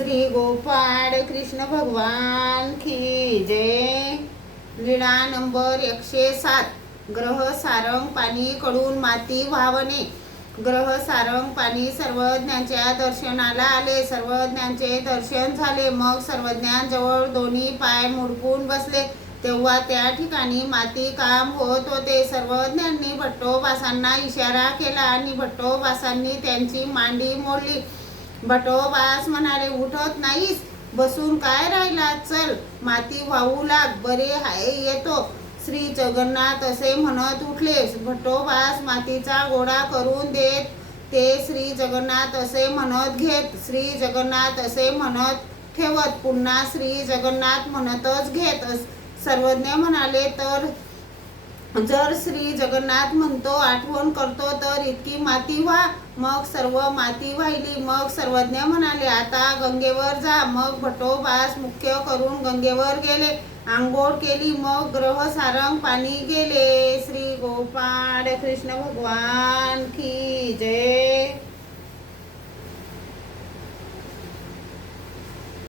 श्री गोपाळ कृष्ण भगवान की जय। लीळा नंबर 107। ग्रह सारंग पाणी कडून माती वाहवणे। ग्रह सारंग पाणी सर्वज्ञांच्या दर्शनाला आले। सर्वज्ञांचे दर्शन झाले। मग सर्वज्ञांजवळ दोन्ही पाय मुडपून बसले। तेव्हा त्या ठिकाणी माती काम होत होते। सर्वज्ञांनी भट्टोबासांना इशारा केला आणि भट्टोबासांनी त्यांची मांडी मोडली। भट्टोबास म्हणाले, उठत नाहीस, बसून काय राहिला, चल माती वाहू लाग, बरे हाय येतो। श्री जगन्नाथ असे म्हणत उठले। भट्टोबास मातीचा गोळा करून देत ते श्री जगन्नाथ असे म्हणत घेत, श्री जगन्नाथ असे म्हणत ठेवत, पुन्हा श्री जगन्नाथ म्हणतच घेत। सर्वज्ञ म्हणाले, तर जर श्री जगन्नाथ म्हणतो, आठवण करतो, तर इतकी माती व्हा। मग सर्व माती वाहिली। मग सर्वज्ञ म्हणाले, आता गंगेवर जा। मग भट्टोबास मुख्य करून गंगेवर गेले, आंघोळ केली। मग ग्रह सारंग पाणी गेले। श्री गोपाळ कृष्ण भगवान की जय।